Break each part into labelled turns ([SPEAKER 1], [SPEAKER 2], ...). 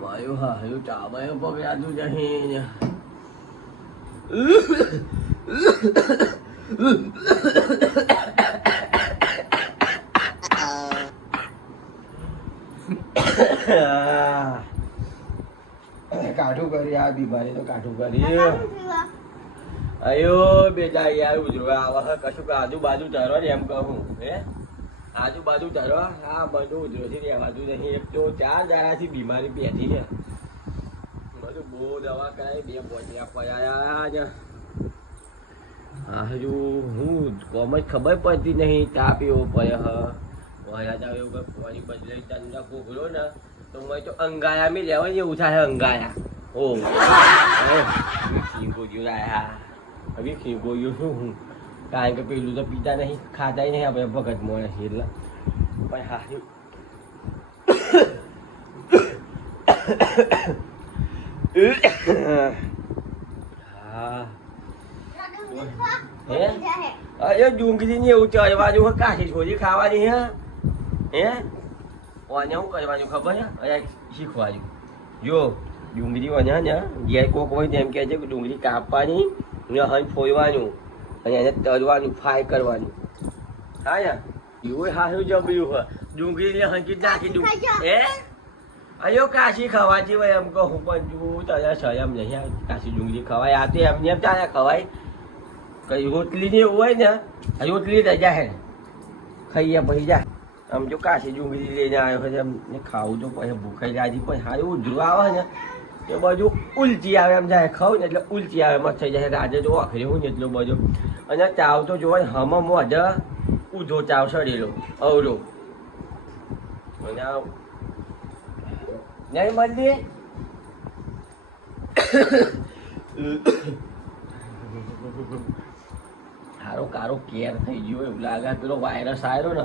[SPEAKER 1] માયું હા હયું ચાવાયો પગ યાદુ જહીં કાઠું કરી આ બીમારી તો કાઠું કરી અયો બેટા યાર ઉજવા આવા હે કશું કે આજુબાજુ ચરવા એમ કહું હે આજુબાજુ ચરવા આ બધું ઉજરોથી રહેવાતું નહીં, એક તો ચાર દાડાથી બીમારી બેઠી છે. બધું બહુ દવા કરાવી બે બોટિયા પડાયા છે હજુ હું કોમ જ ખબર પડતી નહીં તાપ એવો પડે, હ. વયા જાવ એવું કંઈ પાણી બદલાઈ ઠંડા કોકરો ને, તો મેં તો અંગાયા મેં લેવા જેવું થાય, અંગાયા. ઓ ખીંગો ગયું આયા હવે ખીંગો ગયું કારણ કે પેલું તો પીતા નહીં, ખાતા નહીં, આપણે ભગત મળે છે એટલે પણ હા. હા? હે અરે ડુંગળી એવું ચડવાનું હે કાશી છોડી ખાવાની હે? હે? ઓને શું કરવાનું ખબર હે? અરે શીખવાનું જો, ડુંગળી ઓને ને ઘેર કોક હોય તેમ કહે છે ડુંગળી કાપવાની ને હન ફોડવાનું. અને એને તરવાનું ફ્રાય કરવાનું. હા યા એવું હારું જમ્યું હોય. ડુંગળી ને હંકી નાખી દઉં હે? અયો કાશી ખવાતી હોય એમ કહું પણ જુઓ તને શરમ નહીં. કાશી ડુંગળી ખવાય આ તો એમને એમ તારે ખવાય. કઈ રોટલી ને એવું હોય ને આ રોટલી રજા જાય ખાઈએ પછી જા. આમ જો કાશી ડુંગળી લઈને આવ્યો હોય એમ ખાવું તો પછી ભૂખાઈ જાય પણ સારું ઉજરું આવે ને તો બાજુ ઉલટી આવે એમ જાય ખાવ ને, એટલે ઉલટી આવે એમાં થઈ જાય. રાજે જો આખરી હું એટલું બધું. અને ચાવ તો જોવા હમ મોજ ઉધો ચાવ સડેલો, અવરો. અને નહીં મંદિર હારો કારો કેર થઈ ગયો, એવું લાગે પેલો વાયરસ આવ્યો ને.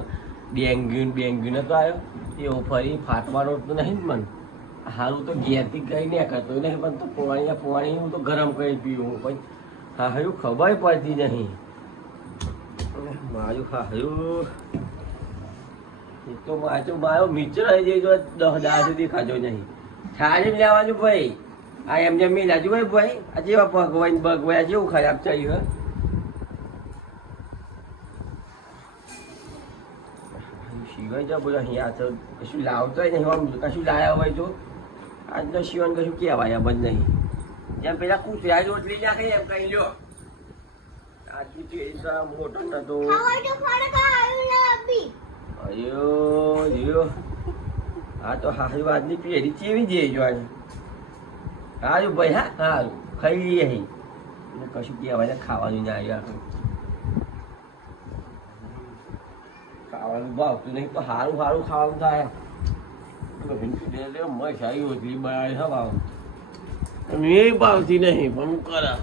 [SPEAKER 1] ડેન્ગ્યુ ડેન્ગ્યુ નતો આવ્યો એવો ફરી ફાટવાનો તો નહીં જ મન. હારું તો ઘેરથી કઈ નહીં કરતો. નહીં પણ તો પાણી પાણી હું તો ગરમ કરી પીવું. પણ હા હયું ખબર પડતી નહીં. મારું હા હયું એ તો મારો મારો મિત્ર હજી જો દસ દાડા સુધી ખાજો નહીં. છાડી લેવાનું ભાઈ. આ એમ જેમ મેં લાજુ ભાઈ ભાઈ. આ જેવા ભગવાન ભગવાન જેવું ખરાબ હે. શિવાય જા બોલો, અહીંયા તો કશું લાવતો નહીં. કશું લાયા હોય તો આજનો શિવન કશું કહેવાય બંધ નહીં. જેમ પેલા કૂતરા રોટલી નાખે એમ કહી લ્યો. આજની પેઢી તો આ મોટો નતો અયો અયો. આ તો હારી વાતની પેઢી ચેવી જઈ જોવાની સારું ભાઈ હા સારું ખાઈ લઈએ અહીં. એટલે કશું કહેવાય ખાવાનું ના આવ્યા ખાવાનું ભાવતું નહીં તો સારું સારું ખાવાનું થાય. મસાઈ રોટલી બનાવી હા ભાવ મેં ભાવતી નહીં પણ હું કરા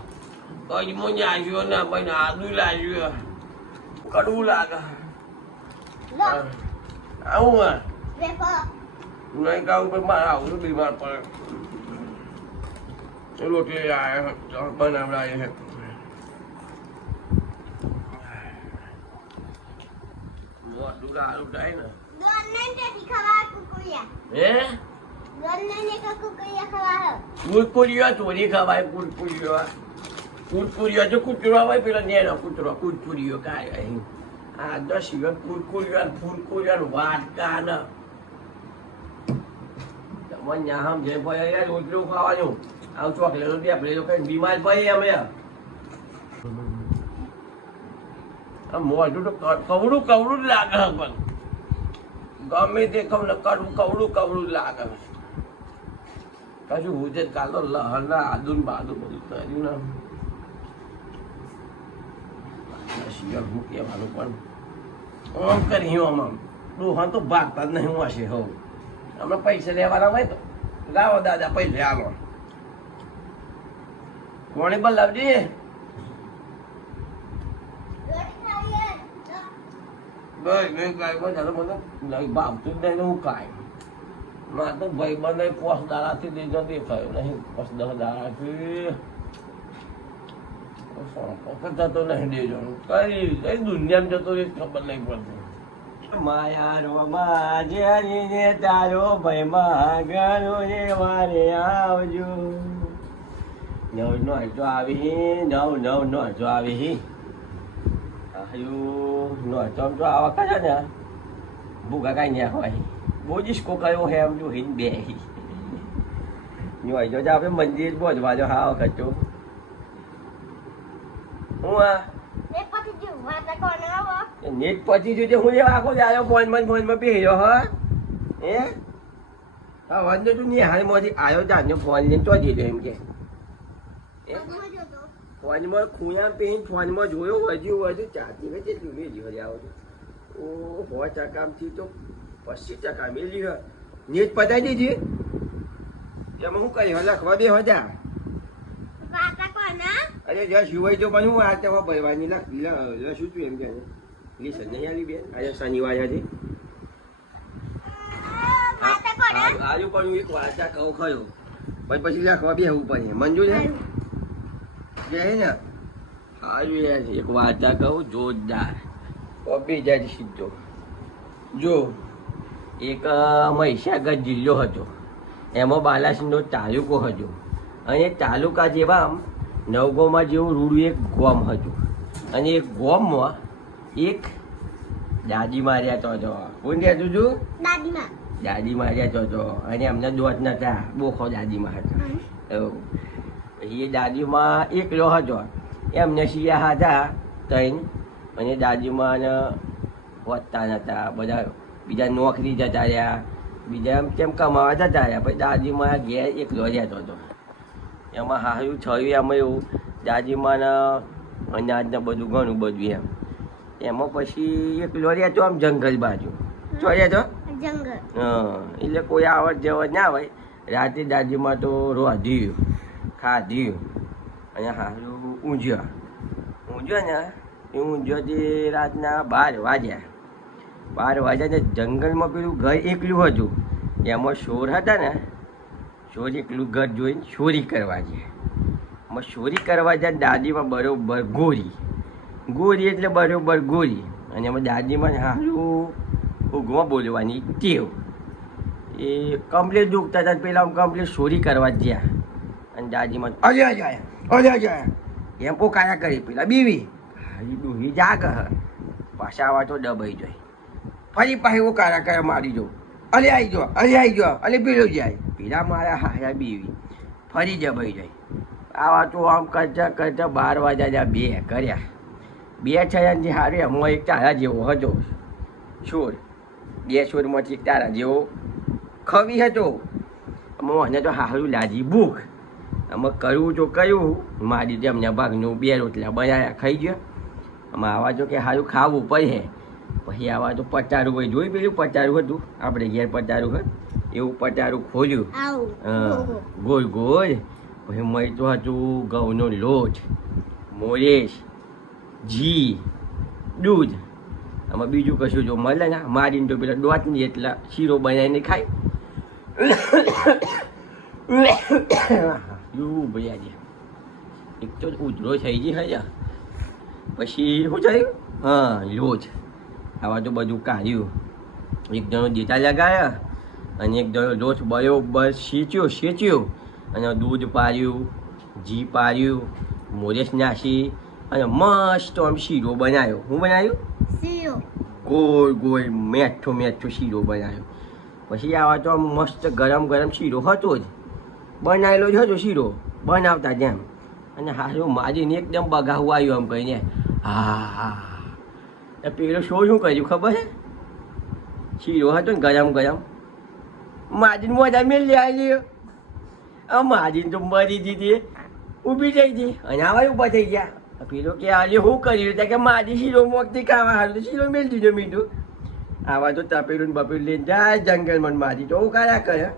[SPEAKER 1] કઈ મને આવ્યો ને ભાઈ આદુ લાવ્યો કડવું લાગે આવું હા નહીં ખાવું પણ મારે આવું બીમાર પડે રોટલી લાવે બનાવડાય છે મોટું સારું થાય ને હે? કુરકુરીઓ ચોરી ખવાય કુરકુરીઓ કુરકુરીઓ તો કૂતરો હોય પેલો નેનો કૂતરો કુરકુરીઓ કાંઈ આ દસ દિવસ કુરકુરીઓ ફૂરકુરીઓ વાટકા ને તમને ન્યા સમજે ભાઈ યાર રોટલું ખાવાનું. આવું ચોકલેટો દે આપણે લોકો બીમાર ભાઈ અમે. મોઢું તો કવડું કવડું જ લાગે પણ. ગમે તે કહું ને કડવું કવડું કવડું જ લાગે કશું હું છે કાલ તો લહણ ના આદુ બાદુ બધું કર્યું ને. શિયર હું કહેવાનું પણ. આમ કરી આમ આમ. ડોહા તો ભાગતા જ નહીં હશે હો હમણાં પૈસા લેવાના હોય તો. લાવો દાદા, પૈસા આલો કોણે બોલાવજી? બસ મેં કાંઈ કોઈ દાદા મને નહીં ભાવતું જ નહીં ને હું કાંઈ માં તો ભાઈ બંધ પોસ દાડાથી દીધો દેખાયો નહીં પોસ દાડાથી થતો નહીં દેજો કઈ કઈ દુનિયામાં જતો રહે ખબર નહીં પડતી માયા રો રોમાં જેરીને તારો ભાઈ માગણો રે વારે આવજો નવ નો આવી નવ નવ નો આવી આયુ નો તો તો આવા કરે ને ભૂગા કાંઈ ના હોય બોજીશ કો કયો હે એમ જો હિન બે ન્યુ અડધો જ આપણે મંદિર બોધવા જો હા વખત તો હું આ
[SPEAKER 2] એ જો
[SPEAKER 1] નેટ પછી જો હું એ આખો દાડો ફોનમાં ફોનમાં બેહ્યો હ હે હા વાંધો તું ની હાલમાંથી આવ્યો જાતનો ફોન લઈને તો જઈ એમ કે હે?
[SPEAKER 2] મજો તો
[SPEAKER 1] પહેરીને ફોનમાં જોયો હજુ હજુ ચાતી હોય કેટલું મેલી હજી આવો ઓ હો ચકામથી તો પચીસ ટકા મેલી હ. નેટ પતાવી દીધી એમાં હું કરી લખવા બે હજાર. અરે જસ યુવાઈ જો પણ હું આ તેમાં ભરવાની લખ શું છું એમ કે? લી સંજય આવી બેન. આજે શનિવાર
[SPEAKER 2] કોણ
[SPEAKER 1] આજુ. પણ એક વાર્તા કહું ખરો. પછી પછી લખવા બેહવું પડે. મંજૂર છે કે ને? સારું યાર એક વાર્તા કહું જોરદાર. કોપી જાય સીધો. જો. એક મહિસાગર જિલ્લો હતો. એમાં બાલાસિંહનો તાલુકો હતો. અને તાલુકા જેવા આમ નવગોમાં જેવું રૂડું એક ગોમ હતું. અને એ ગોમમાં એક દાદી માર્યા તો હતો. કોણ કહેતું છું
[SPEAKER 2] દાદીમાં
[SPEAKER 1] દાદી માર્યા તો અને એમને દોત નતા. બોખો દાદીમાં હતા. એ દાદીમાં એકલો હતો. એમને શિયા હતા ત્રણ અને દાદીમાં વધતા નતા. બધા બીજા નોકરી જતા રહ્યા. બીજા એમ તેમ કમાવા જતા રહ્યા. પછી દાદીમાં ઘેર એકલો રહેતો હતો. એમાં હારું થયું એમાં એવું. દાદીમાં અનાજને બધું ઘણું બધું એમ. એમાં પછી એકલો રહેતો આમ જંગલ બાજુ. ચો રહેતો?
[SPEAKER 2] જંગલ.
[SPEAKER 1] હા એટલે કોઈ આવત જવત ના હોય. રાતે દાદીમાં તો રોધ્યું ખાધ્યું અને હારું ઊંઝ્યો ઊંઝ્યો ને એ ઊંઝ્યોથી રાતના બાર વાગ્યા. બાર વાગ્યા ને જંગલમાં પેલું ઘર એકલું હતું. એમાં શોર હતા ને, શોર એકલું ઘર જોઈને ચોરી કરવા જાય. એમાં ચોરી કરવા જાય દાદીમાં બરોબર ગોરી. ગોરી એટલે બરોબર ગોરી. અને એમાં દાદીમાં સારું ઊંઘમાં બોલવાની ટેવ. એ કમ્પ્લેટ દુખતા હતા પેલા કમ્પ્લેટ ચોરી કરવા ગયા. અને દાદીમાં અલ્યા જાય અજય જાય. એમ પોકાયા કરી પેલા બીવી. હારી ડોહી. જાગ હ. પાછા આવા તો દબાઈ જાય. ફરી પાછી હું કાયા કરે મારી જો અલે આવી જો અલે આવી જો અલે પેલો જાય. પેલા મારા હાયા બીવી. ફરી દબાઈ જોઈ આવા તો આમ કરતા કરતા બાર વાગ્યા જ્યાં બે કર્યા. બે થયા ને હારે હું એક તારા જેવો હતો. છોડ બે છોડમાંથી એક તારા જેવો ખવી હતો. મને તો હારું લાજી ભૂખ. આમાં કરવું તો કયું મારી તેમને ભાગનું બે રોટલા બનાવ્યા ખાઈ ગયો. આમાં આવા જો કે સારું ખાવું પડે. પછી આવા તો પટારું હોય જોઈ પેલું પટારું હતું. આપણે ઘેર પટારું હોય એવું પટારું ખોલ્યું. ગોળ ગોળ. પછી મળી તો હતું ઘઉંનો લોટ મોરેશ ઘી દૂધ. આમાં બીજું કશું જો મળે ને. મારીને તો પેલા દોતની એટલા શીરો બનાવીને ખાય. એવું ભૈયાજી એક તો ઉધરો થઈ ગઈ હૈયા પછી શું થયું? હા. લોચ આવા તો બધું કાઢ્યું એક જણો દેતા લગાવ્યા અને એક જણો લોટ બરોબર સીચ્યો સીચ્યો અને દૂધ પાડ્યું ઘી પાડ્યું મોરેશ નાસી અને મસ્ત આમ શીરો બનાવ્યો હું બનાવ્યું ગોળ ગોળ મેઠો મેઠો શીરો બનાવ્યો પછી આવા તો આમ મસ્ત ગરમ ગરમ શીરો હતો જ. બનાવેલો છે જો શીરો. બનાવતા જેમ. અને હારું માજીને એકદમ બગાવું આવ્યું આમ કહીને. હા એ પેલો શો શું કર્યું ખબર છે? શીરો હતો ને ગરમ ગરમ. માજીને મોજા મેલ આવી આ માજીને તો મરી દીધી. ઊભી થઈ ગઈ. અને આવા ઊભા થઈ ગયા. પેલો કે આજે શું કર્યું ત્યાં કે માજી શીરો મોકતી ખાવા હારું. શીરો મેલ દીધો મીઠું. આવા તો તપેલું બપેલું લઈને જાય જંગલમાં માજી તો હું કર્યા કરે.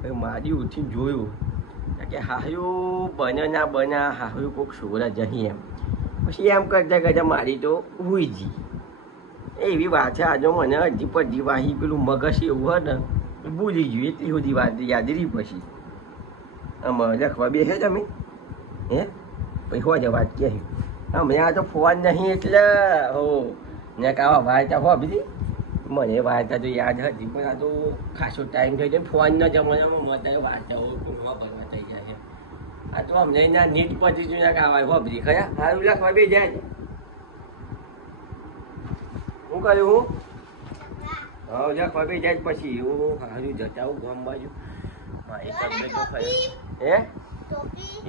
[SPEAKER 1] પછી માજી ઉઠીને જોયું કે હાહ્યું બને ના બના હાહ્યું કોઈક સોરા જહી એમ. પછી એમ કરતા કરતા મારી તો હુઈ જી એવી વાત છે, આજે મને હજી પડધી વાહી પેલું મગજ એવું હોય ને ભૂલી ગયું, એટલી બધી વાત યાદ રહી પછી. આમાં લખવા બેસે તમે? હે? પછી હોય વાત કે હમણાં તો ફોન નહીં એટલે, હો, ને કાવા વાત હો બીજી મને વાર્તા તો યાદ હતી પણ આ તો ખાસો ટાઈમ થઈ ગયો ફોનના જમાનામાં બધા વાર્તાઓ ટૂંકમાં ભરવા થઈ જાય છે. આ તો અમને ના નીટ પછી જ ના કાવા ખબરી ખરા? સારું લખવા બી જાય હું કહ્યું હું? હા લખવા બી જાય પછી. હું સારું જતા આવું ગામ બાજુ. એ તમને તો ખરા. હે?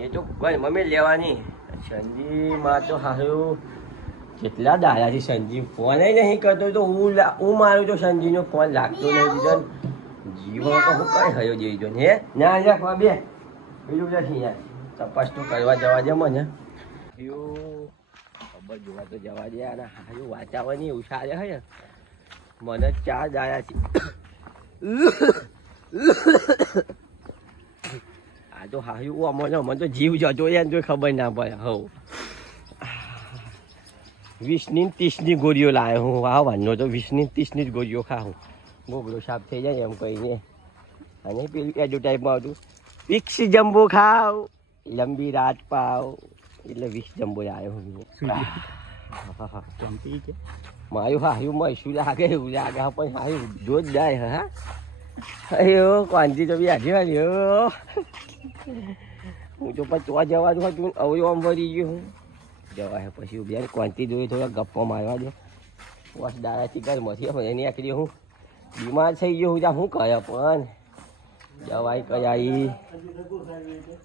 [SPEAKER 1] એ તો મમ્મી લેવાની. સંજીમાં તો હારું. કેટલા દાડાથી સંજીવ ફોન નહીં કરતો તો હું હું મારું તો સંજીવનો ફોન લાગતો નહીં દીધો જીવો તો હું કઈ હયો જઈ જો હે? ના રાખવા બે. બીજું નથી યાર. તપાસ તો કરવા જવા દે મને. ખબર જોવા તો જવા દે અને હાયું વાંચાવાની એવું સારે હે. મને ચાર દાડાથી આ તો હાયું અમને અમને તો જીવ જતો યાર તો ખબર ના પડે હવ વીસની ત્રીસની ગોળીઓ લાવ્યો હું. આવવાનો તો વીસની ત્રીસની જ ગોળીઓ ખાઉં. ગોગડો સાફ થઈ જાય એમ કહીને. અને પેલું એડવર્ટાઈઝમાં આવતું વિક્સ જમ્બો ખાવ લંબી રાત પાવ એટલે વીસ જમ્બો લાવ્યો હું
[SPEAKER 3] છે?
[SPEAKER 1] મારું હાયું મૈસું લાગે એવું લાગે પણ હાયું જોરદાર જાય હા અયો ક્વાંતિ તો બી આજે વાળ્યો હું તો પછી જવાનું હતું અવયો આમ વળી ગયો હું. જવાય. પછી ઊભી બેન ક્વાંતિ જોઈ થોડા ગપ્પો મારવા દો. બસ દાદાથી ઘરમાંથી હવે એની આખરી હું બીમાર થઈ ગયો હું ત્યાં શું કરે પણ. દવાઈ કરાવી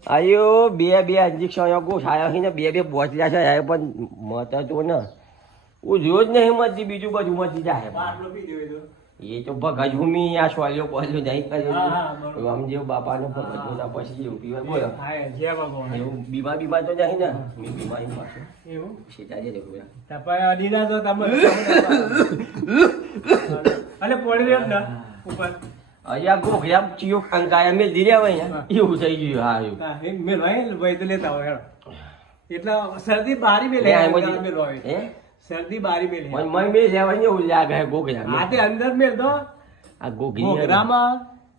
[SPEAKER 1] આયો, બે બે ઇન્જેક્શન ગોઠાયા છે ને બે બે બોચલા છે, આયો પણ મત તો ને. હું રોજ નહીં મતથી બીજું બધું મતી જાય એ તો ભગત ભૂમિ આ સોલ્યો
[SPEAKER 3] હા, હા,
[SPEAKER 1] કર્યો
[SPEAKER 3] બરોબર.
[SPEAKER 1] રામદેવ બાપાનો ભગત ના પછી એવું પીવા બોલો.
[SPEAKER 3] જય
[SPEAKER 1] એવું બીમા બીમા તો જાય ને. મેં બીમારી પાછો
[SPEAKER 3] એવું
[SPEAKER 1] શેતાજે દેખું
[SPEAKER 3] તપાય અડીના તો તમે અલે પડી રહ્યો ને ઉપર.
[SPEAKER 1] અહીંયા ગોખયા ચિયો ખાંકાયા મેં દીર્યા હોય એવું થઈ ગયું હા એવું.
[SPEAKER 3] મેલ ભાઈ ભાઈ તો લેતા હોય હેડો. એટલે શરદી બારી મેલે
[SPEAKER 1] લે, આ
[SPEAKER 3] અંદર
[SPEAKER 1] બધી- હે?
[SPEAKER 3] શરદી બારી મેલે.
[SPEAKER 1] મને મને મેં લેવાની એવું લાગે ગોખયા
[SPEAKER 3] આ તે અંદર મેલ તો.
[SPEAKER 1] આ ગોખી
[SPEAKER 3] ઘોઘરામાં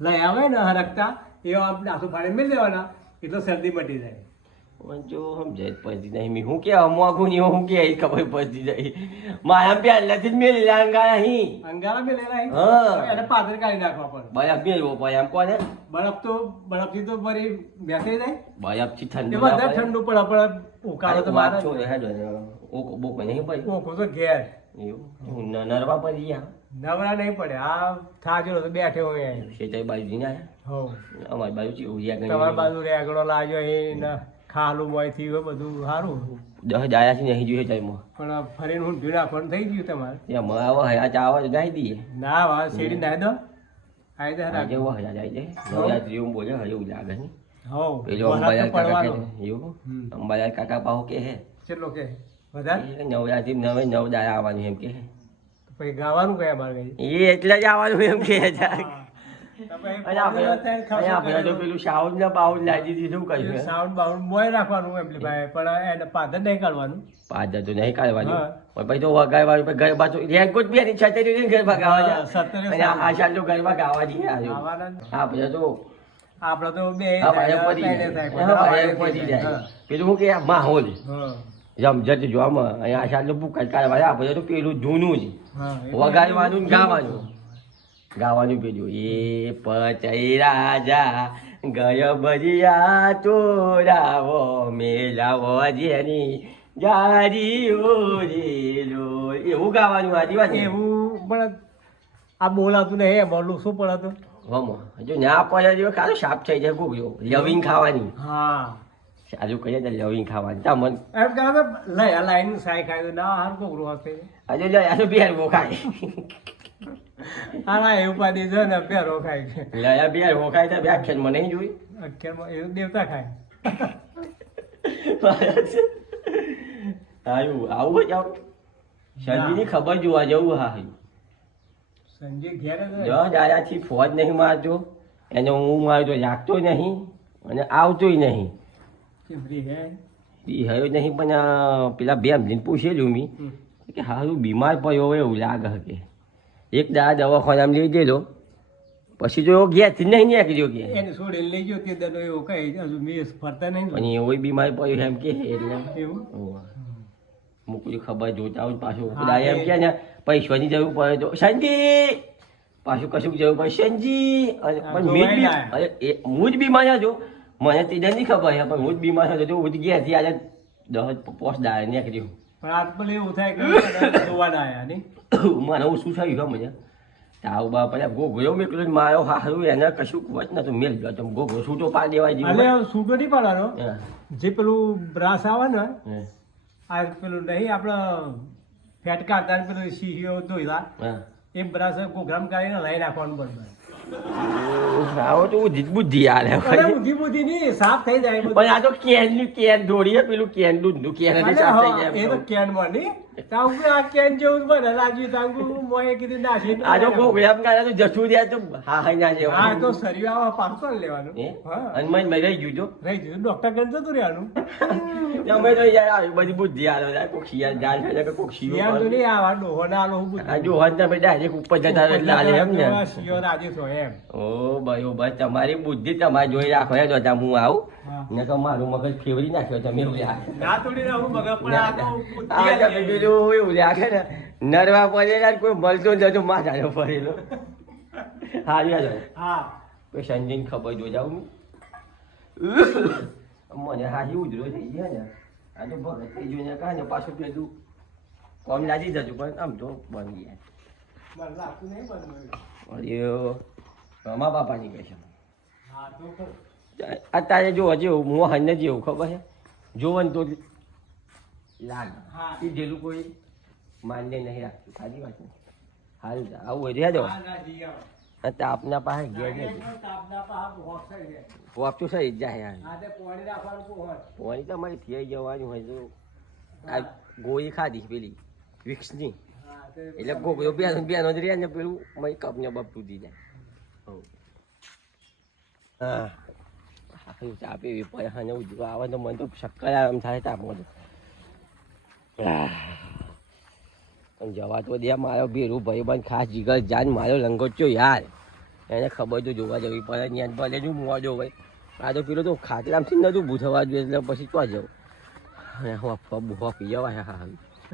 [SPEAKER 3] લઈ આવે ને હરકતા એવા આપણે આસુ ફાડીને મેલ દેવાના એટલે શરદી મટી જાય.
[SPEAKER 1] પણ જો સમજાય પછી નહીં. મેં હું કે મોઘું નહીં હું કે ખબર પછી નહીં મારા પહેલાથી જ લે અંગારા અહીં.
[SPEAKER 3] અંગારા મેલેલા હા. એને પાદર કાઢી નાખવા પડે.
[SPEAKER 1] બરફ મેળવો પડે. એમ કોને?
[SPEAKER 3] બરફ તો બરફથી તો ફરી બેસી જાય.
[SPEAKER 1] બરફથી ઠંડુ
[SPEAKER 3] ઠંડી
[SPEAKER 1] બધા
[SPEAKER 3] ઠંડુ પડે પણ ઉકાળો તો
[SPEAKER 1] વાત છો હે જો ઓકો બોકો નહીં ભાઈ
[SPEAKER 3] ઓકો તો ઘેર.
[SPEAKER 1] એવું? નરવા પડી ગયા.
[SPEAKER 3] નવરા નહીં પડે. આ થાજો તો બેઠે હોય.
[SPEAKER 1] શેતાઈ બાજુ ના
[SPEAKER 3] હો.
[SPEAKER 1] અમારી બાજુ ચેવું રહ્યા
[SPEAKER 3] તમારી બાજુ રેગડો લાગ્યો એ ને. ખાલું મોયથી હોય બધું સારું
[SPEAKER 1] દસ છે નહીં જોઈએ ટાઈમમાં
[SPEAKER 3] પણ ફરીને હું ભીડ નાખવાનું થઈ ગયું તમારે.
[SPEAKER 1] એમ માવા હયા તો ગાઈ દઈએ.
[SPEAKER 3] ના વા શેરી નાખી દો. આઈ દે
[SPEAKER 1] આજે
[SPEAKER 3] રાખો
[SPEAKER 1] હયા જાય છે નવરાત્રી એવું બોલે એવું લાગે છે
[SPEAKER 3] હો
[SPEAKER 1] પેલો અંબાલાલ કાકા કે એવું? અંબાલાલ કાકા પાહો કે હે
[SPEAKER 3] કેટલો કે વધારે?
[SPEAKER 1] નવરાત્રી નવે નવ દાડા આવવાનું એમ કે
[SPEAKER 3] પછી ગાવાનું કયા બાર ગઈ
[SPEAKER 1] એ એટલે જ આવવાનું એમ કે આપણે તો પેલું સાઉન્ડ ને બાઉન્ડ લાગી દીધું કહ્યું
[SPEAKER 3] સાઉન્ડ બાઉન્ડ મોય રાખવાનું એમ પણ એને પાદર નહીં કાઢવાનું.
[SPEAKER 1] પાદર તો નહીં કાઢવાનું. પણ પછી તો વગાડવાનું પછી ગરબા તો છત્રી ગાવા તો ગરબા ગાવા જઈએ. આપણે તો
[SPEAKER 3] આપણે તો બે
[SPEAKER 1] પડી જાય. પેલું કે માહોલ. જમજટ જોવામાં. અહીંયા આશા તો ભૂખ કાઢવા આપણે તો પેલું જૂનું જ. વગાડવાનું ગાવાનું. ગાવાનું પેલું. એ પચઈ રાજા ગય બજિયા તોરાવો મેલાવો જેની જારી ઓરેલો એવું ગાવાનું આદિવાસી
[SPEAKER 3] એવું પણ આ બોલાતું નહીં એમાં બોલું પડાતું
[SPEAKER 1] હમો. જો ના પડે જો કાલો સાફ થઈ જાય ગોગયો લવિંગ ખાવાની.
[SPEAKER 3] હા.
[SPEAKER 1] સારું કહીએ તો લવિંગ ખાવાની. તા મન.
[SPEAKER 3] એમ કરે લઈ લાઈન સાઈ ખાય ના હાર કોકરું હશે
[SPEAKER 1] આજે લે ખાય
[SPEAKER 3] હા ના એવું પાડી છે ને પેરો રોખાય છે.
[SPEAKER 1] લયા બેર ખાય તો વ્યાખ્યાન મને નહીં જોઈ
[SPEAKER 3] અત્યારમાં એવું દેવતા ખાય.
[SPEAKER 1] આયું આવું જ આવું સંજીની ખબર જોવા જવું હા.
[SPEAKER 3] સંજી ઘેર જ
[SPEAKER 1] જો દાદાથી ફોજ નહીં મારજો. એને હું મારતો જાગતો નહીં અને આવતોય નહીં. એ હયો નહીં પણ પેલા બે પૂછેલું મેં. કે હારું બીમાર પડ્યો હોય એવું લાગે કે. એક દા દવાખાનામાં લઈ ગયેલો. પછી તો ઘેરથી નહીં નીકળ્યો ગયા.
[SPEAKER 3] એને છોડીને લઈ ગયો તે દડો એવો કઈ હજુ મેસ ફરતા નહીં.
[SPEAKER 1] પણ એવો બીમાર પડ્યો એમ કે એટલે.
[SPEAKER 3] એવું?
[SPEAKER 1] હોવે. ખબર જોતા આવું પાછું. બધા એમ કે ને પૈસાની જરૂર પડે તો. શાંતિ પાછું કશું જરૂર પડે. સંજી! અને પણ મેં બી અરે હું જ બીમાર હતો મને તે નહીં ખબર છે પણ હું જ બીમાર હતો તો હું જ ગયા આજે દસ પોસ્ટ દાડે નીકળ્યું
[SPEAKER 3] પણ આજ પેલું એવું થાય કે જોવા ના આયા નહીં?
[SPEAKER 1] મને શું થયું ખબર મજા તાવ બા પછી ગોગળ્યો મેકલો મારો હારું એને કશું વચ નતું મેલ ગયો તો ગોગળો છૂટો પાડી દેવાય
[SPEAKER 3] એટલે
[SPEAKER 1] દીધો
[SPEAKER 3] સૂટો નહીં પાડવાનો? જે પેલું બ્રાસ આવે ને આ પેલું નહીં આપણે ફેટકા કાઢતા પેલું શીશીઓ ધોઈલા. એ બ્રાસ ગરમ કરીને લઈ નાખવાનું બરોબર
[SPEAKER 1] આવો તો બુદ્ધિ આલે.
[SPEAKER 3] બુદ્ધિ બુદ્ધિ સાફ થઈ જાય
[SPEAKER 1] પણ આ તો કેનની કેન પેલું કેન દૂધ કેન સાફ થઈ
[SPEAKER 3] એ તો
[SPEAKER 1] જાય
[SPEAKER 3] કેનમાં નહીં. તાંગુ આ કેન જેવું બને રાજુ તાંગુ મોએ કીધું નાસી
[SPEAKER 1] આ જો ગોગળા એમ કાઢે તો જતું રહ્યા તો હા હા ના
[SPEAKER 3] હા તો સરિયો આવા પાછો લેવાનું. હા?
[SPEAKER 1] અને મને રહી ગયું તો
[SPEAKER 3] રહી જતું ડોક્ટર ગણ જતું રહેવાનું?
[SPEAKER 1] અમે તો યાર આવી બધી બુદ્ધિ આલે જાલ છે કે
[SPEAKER 3] તો નહીં આવા ડોહો ના આલો હું
[SPEAKER 1] આ જો હન તમે ડાયરેક્ટ ઉપર જતા રહો એટલે એમ ને.
[SPEAKER 3] શિયો રાજુ છો એમ.
[SPEAKER 1] ઓ ભાઈ ઓ ભાઈ તમારી બુદ્ધિ તમારે જોઈ રાખો એ જોતા હું આવું. ને તો મારું મગજ ફેવરી નાખ્યો તમે
[SPEAKER 3] ના રહું પણ આ તો બુદ્ધિ આલી.
[SPEAKER 1] એવું લાગે ને નરવા પડેલા કોઈ મળતો જ નતો માથાનો પડેલો. હા યાર
[SPEAKER 3] હા.
[SPEAKER 1] કોઈ સંજીન ખબર જો જાઉં મને હાજી રોજ થઈ ગયા ને. આ તો ભગત થઈ જોઈને કાંઈ ને પાછું પેલું કોમ લાગી જતું પણ આમ તો બની ગયા
[SPEAKER 3] બધું.
[SPEAKER 1] રમા બાપાની કહે છે.
[SPEAKER 3] હા.
[SPEAKER 1] અત્યારે જો હજી મોહન ને જેવું ખબર છે. જોવન તો લાગ
[SPEAKER 3] એ
[SPEAKER 1] જેલું કોઈ માન્ય નહીં રાખતું. સારી વાત ને હાલ આવું હોય રહ્યા દો
[SPEAKER 3] હા, ના.
[SPEAKER 1] તાપના પાસે ઘેર
[SPEAKER 3] ના,
[SPEAKER 1] જજો
[SPEAKER 3] એ તાપના પા હોશ થઈ જાય.
[SPEAKER 1] વાપતું સહી જ જાય યાર
[SPEAKER 3] આ તે પોણી હોય?
[SPEAKER 1] તમારી થઈ જવાની હોય તો આ ગોળી ખાધી પેલી વિક્સની.
[SPEAKER 3] હા,
[SPEAKER 1] એટલે ગોગળો બેનો બેનો જ રહ્યા ને પેલું મય કપ ને બપ તૂટી જાય. હા. ચા પીવી પડે. અને ઉજવા આવે તો મને તો શક્કર આમ થાય તાપમાં તો. જવા તો દે, મારો ભેરું ભાઈ બંધ ખાસ જીગર જાન, મારો લંગોચ્યો યાર. એને ખબર તો જોવા જવી પડે ત્યાં ભલે જ મોવા જો ભાઈ આ તો પેલો તો ખાતરામથી નતું ભૂથવા થવા જોઈએ એટલે પછી ક્યાં જવું? અને હું અફવા પી જવા હા હા.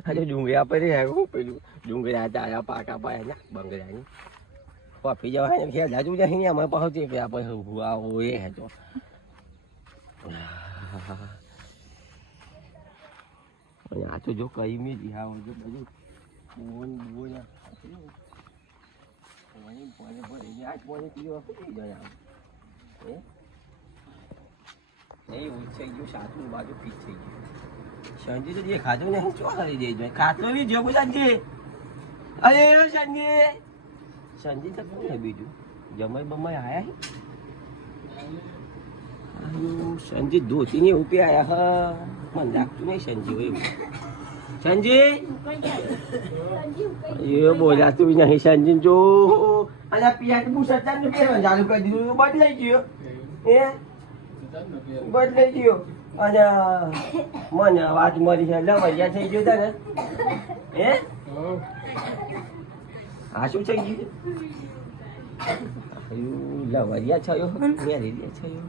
[SPEAKER 1] આજે ડુંગળી આપે રે હું પેલું. ડુંગળી આ તારા પાકા પાયા ના બંગડાની. કોફી જવા ને અમારે પહોંચી ગયા આવો, એ હતો આ તો જો કઈ મેં હા જો બધું બોન બોન પાણી પાણી ભરી આજ પાણી પીવા પી જાય આમ એ નહીં એવું થઈ ગયું સાચું બાજુ પીચ થઈ ગયું. સંજી તો જે ખાધું ને ચો કરી દે જોઈએ ખાતો બી જો સંજી? અરે, સંજી? સંજી તો કોણ હે બીજું? જમાઈ બમાઈ આયા હે? સંજી ધોતી ને ઉપે આયા હા. મને લાગતું નહીં સંજીવ એવું. સંજી? એ બોલાતું બી નહીં સંજી જો. અલા પિયા બુ સચાનનું પહેરવાનું ચાલુ કરી દીધું. બદલાઈ ગયો. એ બદલાઈ ગયો. અને મને વાત મરી છે. લવરિયા થઈ ગયો તને હે? આ શું થઈ ગયું? લવરિયા થયો. મેલેરિયા થયો.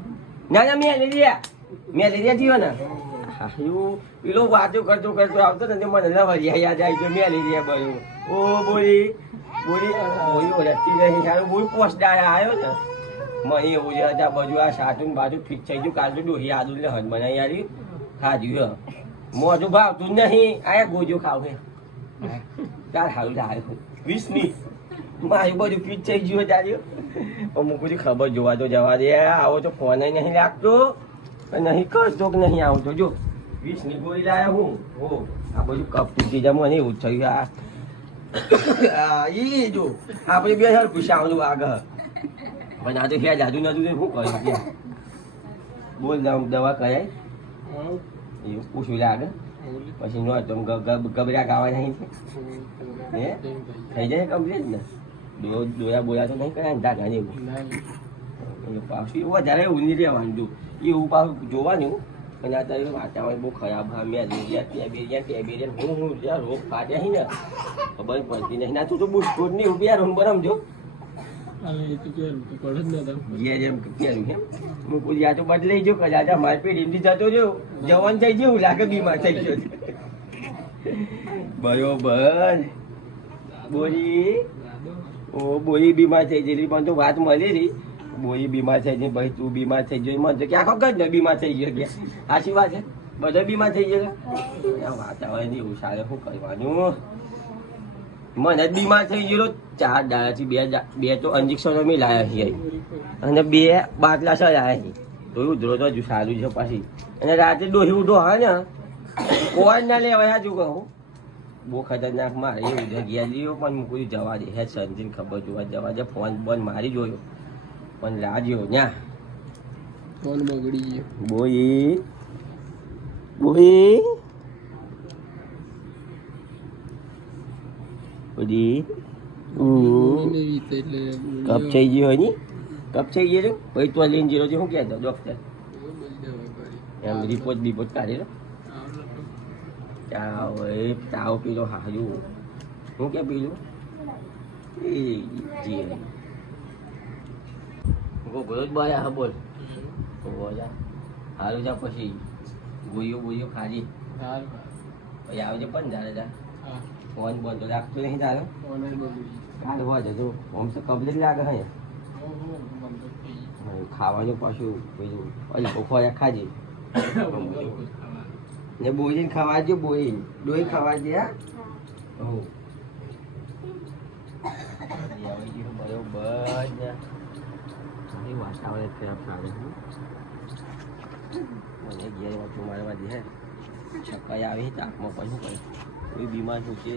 [SPEAKER 1] ના ના મેલેરિયા. મેલેરિયા થયો ને. આયુ, પેલો વાતો કરતો કરતો આવતો ને મને લવરિયા યાદ આવી ગયો. મેલેરિયા બન્યું ઓ બોલી બોલી બોલી ઓળખતી નહીં. સારું બોલ પોસ્ટ આવ્યો ને મને એવું છે આ બાજુ આ સાચું બાજુ ફિક્સ થઈ ગયું. કાલ તો ડોહી આદુ ને હદ મને યારી ખાધ્યું મોજું ભાવતું નહીં. આયા ગોજો ખાવ હે. સારું થાય. વીસની મારું બધું ફિટ થઈ ગયું તારે. અમુક બધી ખબર જોવા તો જવા દે. આવો તો ફોન નહીં લાગતો. નહીં કરતો કે નહીં આવતો જો વીસની ગોળી લાયા હું. હો આ બધું કપ તૂટી જાય. મને એવું થયું. આ એ ઈ જો આપણે બે હજાર પૂછ્યા આવતું આગળ. પણ આ તો ક્યાં જાદુ નતું શું કર્યું કે બોલ દવા દવા કરાય. એવું પૂછ્યું આગળ. પછી નો તો ગબરા ગાવા નહીં છે. હે? થઈ જાય કમ્પ્લીટ ને? દો દોયા બોયા તો નહીં કર્યા ને ધાગા ને એવું પાછું વધારે ઉની રહેવાનું જો. એવું પાછું જોવાનું અને અત્યારે વાતાવરણ બહુ ખરાબ હા મેં ત્યાં બેરિયા ત્યાં બેરિયા હું હું જ્યાં રોગ ફાટ્યા હી ને ખબર પડતી નહીં. ના તું તો બુસ્કોટ નહીં ઊભી રૂમ પર સમજો. બદલાઈ ગયો કદાચ મારપીટ મારી એમથી જતો રહ્યો. જવાન થઈ ગયો લાગે બીમાર થઈ ગયો. બરોબર. બોરી ઓ બોરી બીમાર થઈ ગયેલી પણ તો વાત મળી હતી બોરી બીમાર થઈ જાય ભાઈ તું બીમાર થઈ ગયો મને કે આખો ખબર ને બીમાર થઈ ગયો કે. સાચી વાત છે? બધા બીમાર થઈ ગયા વાતાવરણ એવું સારું, શું કરવાનું? મને જ બીમાર થઈ ગયેલો ચાર દાડાથી બે બે તો ઇન્જેક્શનો મેં લાયા છીએ. અને બે બાટલા સર લાયા છે તો ઉધરો તો હજુ સારું છે પાછી. અને રાતે ડોહી ઉઠો હા ને કોઈ ના લેવાય હજુ કહું? બહુ ખતરનાક મારે એવું જગ્યા લીધો પણ હું કોઈ જવા દે. હે સંજીને, ખબર જોવા જવા દે. ફોન બોન મારી જોયો. પણ લાગ્યો ન્યા.
[SPEAKER 4] ફોન બગડી ગયો.
[SPEAKER 1] બોઈ. બોઈ.
[SPEAKER 4] એટલે
[SPEAKER 1] કપ થઈ ગયો હોયની? કપ થઈ ગયો પછી તો લઈને જીરો છે શું કહેતો ડોક્ટર એમ રિપોર્ટ બિપોર્ટ કાઢેલો તાવ એ તાવ પીલો હારું. શું કે પીલું એ જી ગોગળો જ બોલ્યા હા બોલ. બોલ્યા હારું જા પછી. ગોળીઓ ગોળીઓ ખાજી. પછી આવજે પણ જાણે જા. ફોન તો રાખતો નહીં તારો. કાલ હોય જજો. આમ તો કમ્પ્લીટ લાગે હે. ખાવાનું પાછું બીજું અલ્પો ખોરાક ખાજે. ને બોઈને ખાવા દે બોઈન દોઈ ખાવા દે હા? બરોબર વાતાવરણ ખરાબ લાગે મને ઘેર વાંચું મારવા દે હે આવી તાપમાં પણ શું કરે? કોઈ બીમાર છું કે?